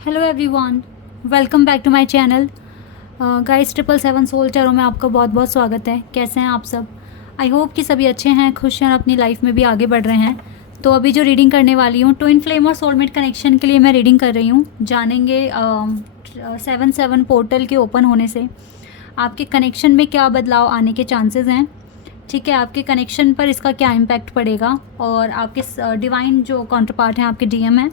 Hello everyone, welcome back to my channel. Guys 777 soul tarot में आपका बहुत बहुत स्वागत है। कैसे हैं आप सब? आई होप कि सभी अच्छे हैं, खुश हैं और अपनी लाइफ में भी आगे बढ़ रहे हैं। तो अभी जो रीडिंग करने वाली हूँ, ट्विन फ्लेम और सोलमेट कनेक्शन के लिए मैं रीडिंग कर रही हूँ। जानेंगे 7-7 पोर्टल के ओपन होने से आपके कनेक्शन में क्या बदलाव आने के चांसेस हैं। ठीक है, आपके कनेक्शन पर इसका क्या इम्पैक्ट पड़ेगा और आपके डिवाइन जो काउंटर पार्ट हैं, आपके डीएम हैं,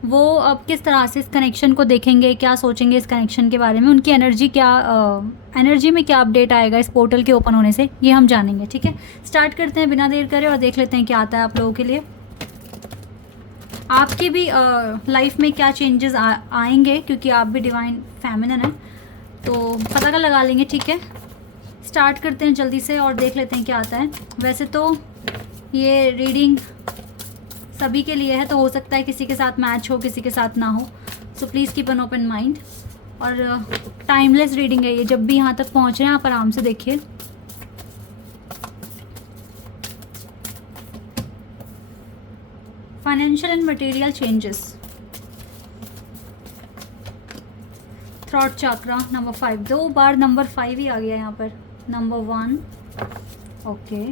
वो अब किस तरह से इस कनेक्शन को देखेंगे, क्या सोचेंगे इस कनेक्शन के बारे में, उनकी एनर्जी में क्या अपडेट आएगा इस पोर्टल के ओपन होने से, ये हम जानेंगे। ठीक है, स्टार्ट करते हैं बिना देर करे और देख लेते हैं क्या आता है आप लोगों के लिए। आपकी भी लाइफ में क्या चेंजेस आएंगे, क्योंकि आप भी डिवाइन फेमिनिन हैं, तो पता का लगा लेंगे। ठीक है, स्टार्ट करते हैं जल्दी से और देख लेते हैं क्या आता है। वैसे तो ये रीडिंग सभी के लिए है, तो हो सकता है किसी के साथ मैच हो, किसी के साथ ना हो। So please keep an open mind. और टाइमलेस रीडिंग है ये, जब भी यहाँ तक पहुँच रहे हैं आप आराम से देखिए। Financial and material changes, throat chakra number 5, 2 bar number 5 ही आ गया यहाँ पर। Number 1, okay,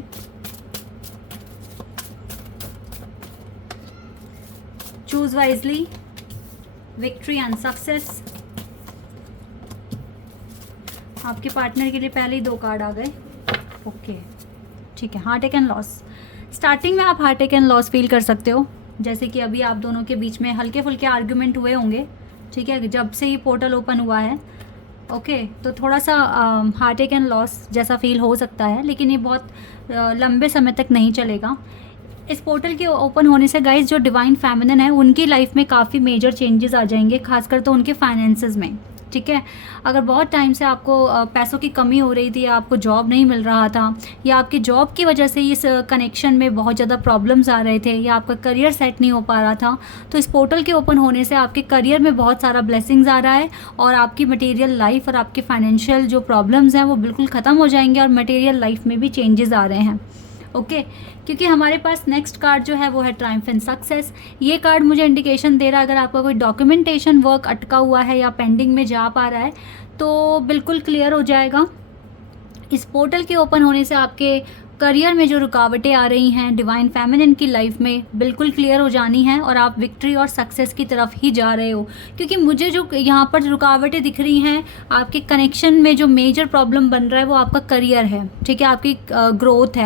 choose wisely, victory and success. आपके पार्टनर के लिए पहले ही 2 कार्ड आ गए। ओके, ठीक है, heart attack and loss. Starting में आप heart attack and loss feel कर सकते हो, जैसे कि अभी आप दोनों के बीच में हल्के फुल्के आर्ग्यूमेंट हुए होंगे। ठीक है, जब से ये पोर्टल ओपन हुआ है। ओके, तो थोड़ा सा हार्ट अटैक एंड लॉस जैसा फील हो सकता है, लेकिन ये बहुत लंबे समय तक नहीं चलेगा। इस पोर्टल के ओपन होने से गाइस जो डिवाइन फेमिनिन है, उनकी लाइफ में काफ़ी मेजर चेंजेस आ जाएंगे, खासकर तो उनके फाइनेंसेस में। ठीक है, अगर बहुत टाइम से आपको पैसों की कमी हो रही थी, या आपको जॉब नहीं मिल रहा था, या आपकी जॉब की वजह से इस कनेक्शन में बहुत ज़्यादा प्रॉब्लम्स आ रहे थे, या आपका करियर सेट नहीं हो पा रहा था, तो इस पोर्टल के ओपन होने से आपके करियर में बहुत सारा ब्लेसिंग्स आ रहा है, और आपकी मटेरियल लाइफ और आपके फाइनेंशियल जो प्रॉब्लम्स हैं वो बिल्कुल ख़त्म हो जाएंगे, और मटेरियल लाइफ में भी चेंजेस आ रहे हैं। ओके, क्योंकि हमारे पास नेक्स्ट कार्ड जो है वो है ट्रायम्फ एंड सक्सेस। ये कार्ड मुझे इंडिकेशन दे रहा है, अगर आपका कोई डॉक्यूमेंटेशन वर्क अटका हुआ है या पेंडिंग में जा पा रहा है, तो बिल्कुल क्लियर हो जाएगा। इस पोर्टल के ओपन होने से आपके करियर में जो रुकावटें आ रही हैं डिवाइन फेमिनिन की लाइफ में, बिल्कुल क्लियर हो जानी हैं, और आप विक्ट्री और सक्सेस की तरफ ही जा रहे हो। क्योंकि मुझे जो यहाँ पर रुकावटें दिख रही हैं, आपके कनेक्शन में जो मेजर प्रॉब्लम बन रहा है वो आपका करियर है। ठीक है, आपकी ग्रोथ है,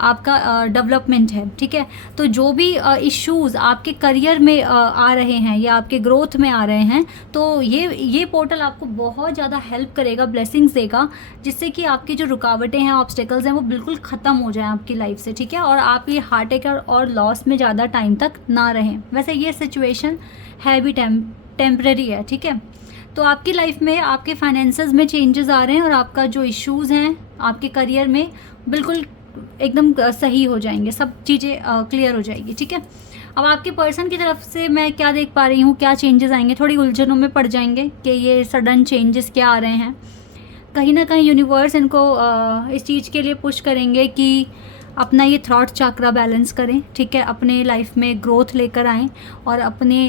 आपका डेवलपमेंट है। ठीक है, तो जो भी इश्यूज़ आपके करियर में आ रहे हैं या आपके ग्रोथ में आ रहे हैं, तो ये पोर्टल आपको बहुत ज़्यादा हेल्प करेगा, ब्लेसिंग्स देगा, जिससे कि आपकी जो रुकावटें हैं, ऑब्स्टेकल्स हैं, वो बिल्कुल ख़त्म हो जाएं आपकी लाइफ से। ठीक है, और आप ये हार्ट अटैक और लॉस में ज़्यादा टाइम तक ना रहें। वैसे ये सिचुएशन है भी टेम्परेरी है। ठीक है, तो आपकी लाइफ में आपके फाइनेंसेस में चेंजेस आ रहे हैं, और आपका जो इश्यूज़ हैं आपके करियर में बिल्कुल एकदम सही हो जाएंगे, सब चीज़ें क्लियर हो जाएगी। ठीक है, अब आपके पर्सन की तरफ से मैं क्या देख पा रही हूँ, क्या चेंजेस आएंगे, थोड़ी उलझनों में पड़ जाएंगे कि ये सडन चेंजेस क्या आ रहे हैं। कहीं ना कहीं यूनिवर्स इनको इस चीज़ के लिए पुश करेंगे कि अपना ये थ्रॉट चक्रा बैलेंस करें। ठीक है, अपने लाइफ में ग्रोथ लेकर आएँ, और अपने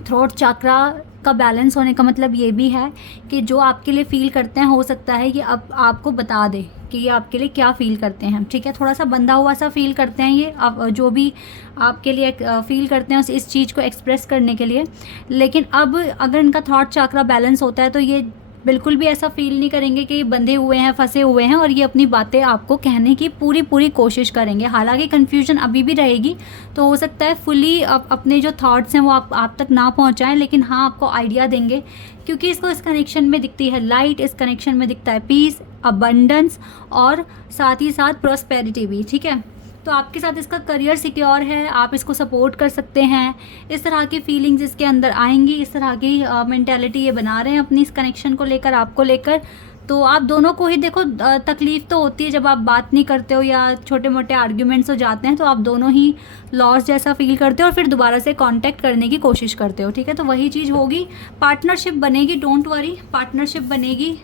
थ्रॉट चक्रा का बैलेंस होने का मतलब ये भी है कि जो आपके लिए फ़ील करते हैं, हो सकता है कि अब आपको बता दे कि ये आपके लिए क्या फ़ील करते हैं। ठीक है, थोड़ा सा बंधा हुआ सा फ़ील करते हैं ये, अब जो भी आपके लिए फ़ील करते हैं इस चीज़ को एक्सप्रेस करने के लिए। लेकिन अब अगर इनका थॉट चक्रा बैलेंस होता है, तो ये बिल्कुल भी ऐसा फील नहीं करेंगे कि बंधे हुए हैं, फंसे हुए हैं, और ये अपनी बातें आपको कहने की पूरी कोशिश करेंगे। हालांकि कन्फ्यूजन अभी भी रहेगी, तो हो सकता है फुली अपने जो थॉट्स हैं वो आप तक ना पहुंचाएं, लेकिन हाँ आपको आइडिया देंगे, क्योंकि इसको इस कनेक्शन में दिखती है लाइट, इस कनेक्शन में दिखता है पीस, अबंडेंस, और साथ ही साथ प्रॉस्पेरिटी भी। ठीक है, तो आपके साथ इसका करियर सिक्योर है, आप इसको सपोर्ट कर सकते हैं। इस तरह की फीलिंग्स इसके अंदर आएंगी, इस तरह की मेंटालिटी ये बना रहे हैं अपनी इस कनेक्शन को लेकर, आपको लेकर। तो आप दोनों को ही देखो, तकलीफ़ तो होती है जब आप बात नहीं करते हो या छोटे मोटे आर्ग्यूमेंट्स हो जाते हैं, तो आप दोनों ही लॉस जैसा फील करते हो और फिर दोबारा से कांटेक्ट करने की कोशिश करते हो। ठीक है, तो वही चीज़ होगी, पार्टनरशिप बनेगी, डोंट वरी, पार्टनरशिप बनेगी।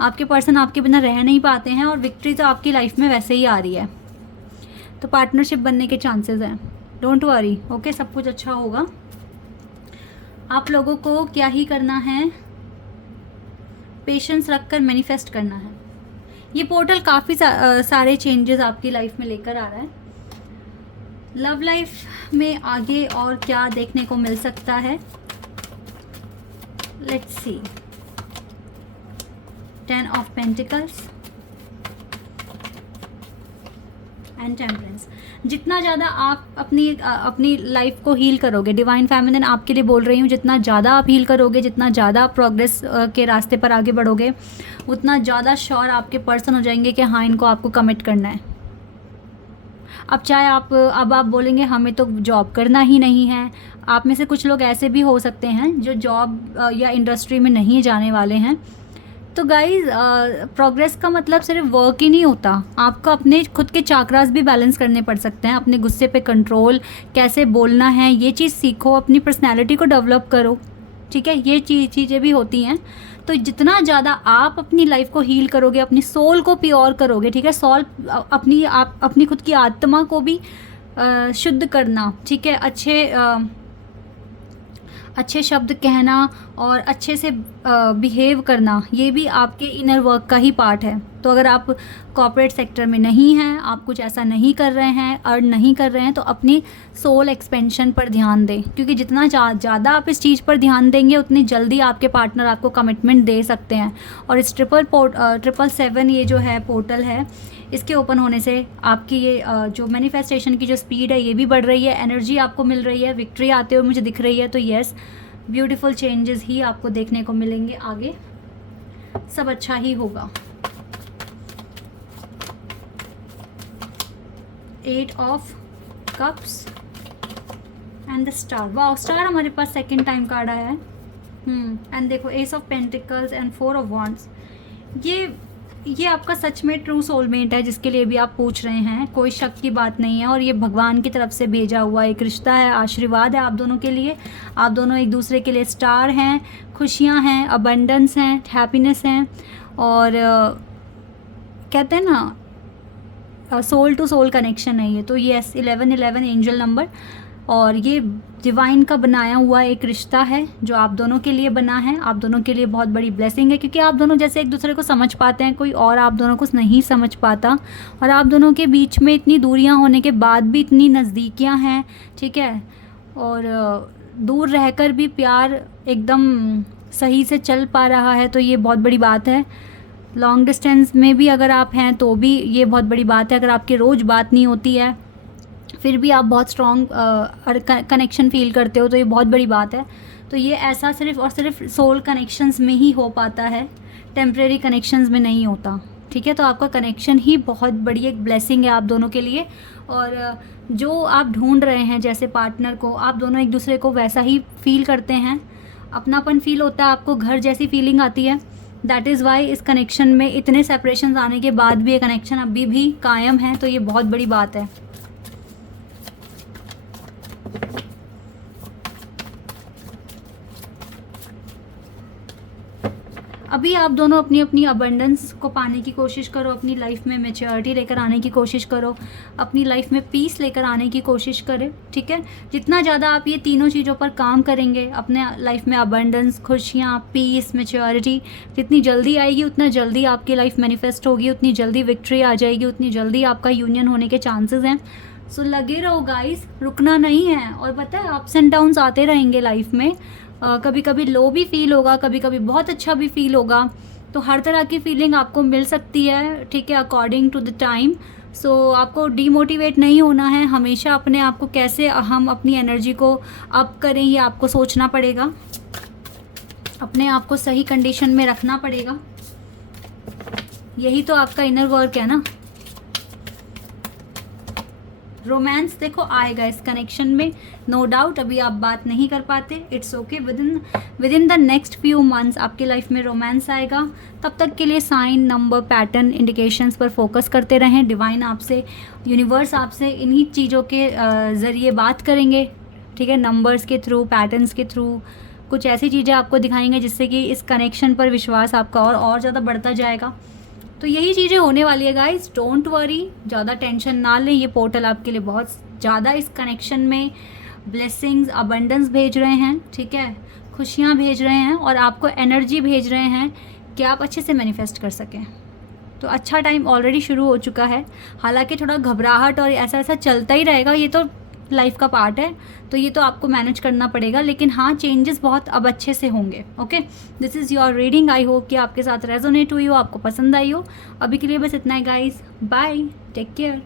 आपके पर्सन आपके बिना रह नहीं पाते हैं, और विक्ट्री तो आपकी लाइफ में वैसे ही आ रही है, तो पार्टनरशिप बनने के चांसेस हैं, डोंट वरी। ओके, सब कुछ अच्छा होगा। आप लोगों को क्या ही करना है, पेशेंस रखकर मैनिफेस्ट करना है। ये पोर्टल काफ़ी सारे चेंजेस आपकी लाइफ में लेकर आ रहा है। लव लाइफ में आगे और क्या देखने को मिल सकता है, let's see. 10 of pentacles and temperance. जितना ज़्यादा आप अपनी लाइफ को हील करोगे, डिवाइन फेमिनिन आपके लिए बोल रही हूँ, जितना ज़्यादा आप हील करोगे, जितना ज़्यादा आप प्रोग्रेस के रास्ते पर आगे बढ़ोगे, उतना ज़्यादा श्योर आपके पर्सन हो जाएंगे कि हाँ, इनको आपको कमिट करना है। अब चाहे अब आप बोलेंगे हमें तो जॉब करना ही नहीं है। आप में से कुछ लोग ऐसे भी हो सकते हैं जो जॉब या इंडस्ट्री में नहीं जाने वाले हैं। तो गाइज, प्रोग्रेस का मतलब सिर्फ वर्क ही नहीं होता, आपको अपने खुद के चाक्रास भी बैलेंस करने पड़ सकते हैं। अपने गुस्से पे कंट्रोल, कैसे बोलना है, ये चीज़ सीखो, अपनी पर्सनैलिटी को डेवलप करो, ठीक है। ये चीज़ें भी होती हैं। तो जितना ज़्यादा आप अपनी लाइफ को हील करोगे, अपनी सोल को प्योर करोगे, ठीक है, अपनी खुद की आत्मा को भी शुद्ध करना, ठीक है, अच्छे शब्द कहना और अच्छे से बिहेव करना, ये भी आपके इनर वर्क का ही पार्ट है। तो अगर आप कॉर्पोरेट सेक्टर में नहीं हैं, आप कुछ ऐसा नहीं कर रहे हैं, अर्न नहीं कर रहे हैं, तो अपनी सोल एक्सपेंशन पर ध्यान दें, क्योंकि जितना ज़्यादा आप इस चीज़ पर ध्यान देंगे, उतनी जल्दी आपके पार्टनर आपको कमिटमेंट दे सकते हैं। और इस 777 ये जो है पोर्टल है, इसके ओपन होने से आपकी ये जो मैनिफेस्टेशन की जो स्पीड है ये भी बढ़ रही है, एनर्जी आपको मिल रही है, विक्ट्री आते हुए मुझे दिख रही है। तो यस, ब्यूटीफुल चेंजेस ही आपको देखने को मिलेंगे। आगे सब अच्छा ही होगा। 8 of cups and the star. वाह, स्टार हमारे पास सेकंड टाइम कार्ड आया है। एंड देखो, S of pentacles and 4 of wands. ये आपका सच में ट्रू सोलमेट है, जिसके लिए भी आप पूछ रहे हैं। कोई शक की बात नहीं है, और ये भगवान की तरफ से भेजा हुआ एक रिश्ता है, आशीर्वाद है आप दोनों के लिए। आप दोनों एक दूसरे के लिए स्टार हैं, खुशियाँ हैं, अबंडेंस हैं, हैप्पीनेस हैं। और कहते हैं ना, सोल टू सोल कनेक्शन है ये। तो यस, 1111 एंजल नंबर, और ये डिवाइन का बनाया हुआ एक रिश्ता है जो आप दोनों के लिए बना है। आप दोनों के लिए बहुत बड़ी ब्लेसिंग है, क्योंकि आप दोनों जैसे एक दूसरे को समझ पाते हैं, कोई और आप दोनों को नहीं समझ पाता। और आप दोनों के बीच में इतनी दूरियां होने के बाद भी इतनी नज़दीकियां हैं, ठीक है। और दूर रहकर भी प्यार एकदम सही से चल पा रहा है, तो ये बहुत बड़ी बात है। लॉन्ग डिस्टेंस में भी अगर आप हैं तो भी ये बहुत बड़ी बात है। अगर आपकी रोज़ बात नहीं होती है, फिर भी आप बहुत स्ट्रॉन्ग कनेक्शन फील करते हो, तो ये बहुत बड़ी बात है। तो ये ऐसा सिर्फ और सिर्फ सोल कनेक्शंस में ही हो पाता है, टेम्परेरी कनेक्शंस में नहीं होता, ठीक है। तो आपका कनेक्शन ही बहुत बड़ी एक ब्लेसिंग है आप दोनों के लिए। और जो आप ढूंढ रहे हैं जैसे पार्टनर को, आप दोनों एक दूसरे को वैसा ही फील करते हैं, अपनापन फील होता है आपको, घर जैसी फीलिंग आती है। दैट इज़ वाई इस कनेक्शन में इतने सेपरेशंस आने के बाद भी ये कनेक्शन अभी भी कायम है, तो ये बहुत बड़ी बात है। अभी आप दोनों अपनी अपनी अबंडेंस को पाने की कोशिश करो, अपनी लाइफ में मैच्योरिटी लेकर आने की कोशिश करो, अपनी लाइफ में पीस लेकर आने की कोशिश करें, ठीक है। जितना ज़्यादा आप ये तीनों चीज़ों पर काम करेंगे, अपने लाइफ में अबंडेंस, खुशियाँ, पीस, मैच्योरिटी जितनी जल्दी आएगी, उतना जल्दी आपकी लाइफ मैनिफेस्ट होगी, उतनी जल्दी विक्ट्री आ जाएगी, उतनी जल्दी आपका यूनियन होने के चांसेस हैं। सो लगे रहो गाइस, रुकना नहीं है। और पता है, अप्स एंड डाउन्स आते रहेंगे लाइफ में। कभी कभी लो भी फील होगा, कभी कभी बहुत अच्छा भी फील होगा। तो हर तरह की फीलिंग आपको मिल सकती है, ठीक है, अकॉर्डिंग टू द टाइम। सो आपको डीमोटिवेट नहीं होना है। हमेशा अपने आप को कैसे हम अपनी एनर्जी को अप करें, ये आपको सोचना पड़ेगा, अपने आप को सही कंडीशन में रखना पड़ेगा। यही तो आपका इनर वर्क है ना। रोमांस देखो आएगा इस कनेक्शन में, नो डाउट। अभी आप बात नहीं कर पाते, it's okay. With in the next few months आपकी लाइफ में रोमांस आएगा। तब तक के लिए साइन, नंबर, पैटर्न, इंडिकेशंस पर फोकस करते रहें। डिवाइन आपसे, यूनिवर्स आपसे इन्हीं चीज़ों के ज़रिए बात करेंगे, ठीक है। नंबर्स के थ्रू, पैटर्न्स के थ्रू कुछ ऐसी चीज़ें आपको दिखाएंगे जिससे कि इस कनेक्शन पर विश्वास आपका और ज़्यादा बढ़ता जाएगा। तो यही चीज़ें होने वाली है गाइस, डोंट वरी, ज़्यादा टेंशन ना लें। ये पोर्टल आपके लिए बहुत ज़्यादा इस कनेक्शन में ब्लेसिंग्स, अबंडेंस भेज रहे हैं, ठीक है। खुशियाँ भेज रहे हैं और आपको एनर्जी भेज रहे हैं कि आप अच्छे से मैनिफेस्ट कर सकें। तो अच्छा टाइम ऑलरेडी शुरू हो चुका है। हालांकि थोड़ा घबराहट और ऐसा ऐसा चलता ही रहेगा, ये तो लाइफ का पार्ट है, तो ये तो आपको मैनेज करना पड़ेगा, लेकिन हाँ चेंजेस बहुत अब अच्छे से होंगे। Okay, this is your reading. I hope कि आपके साथ रेजोनेट हुई हो, आपको पसंद आई हो। अभी के लिए बस इतना है गाइस, बाय, टेक केयर।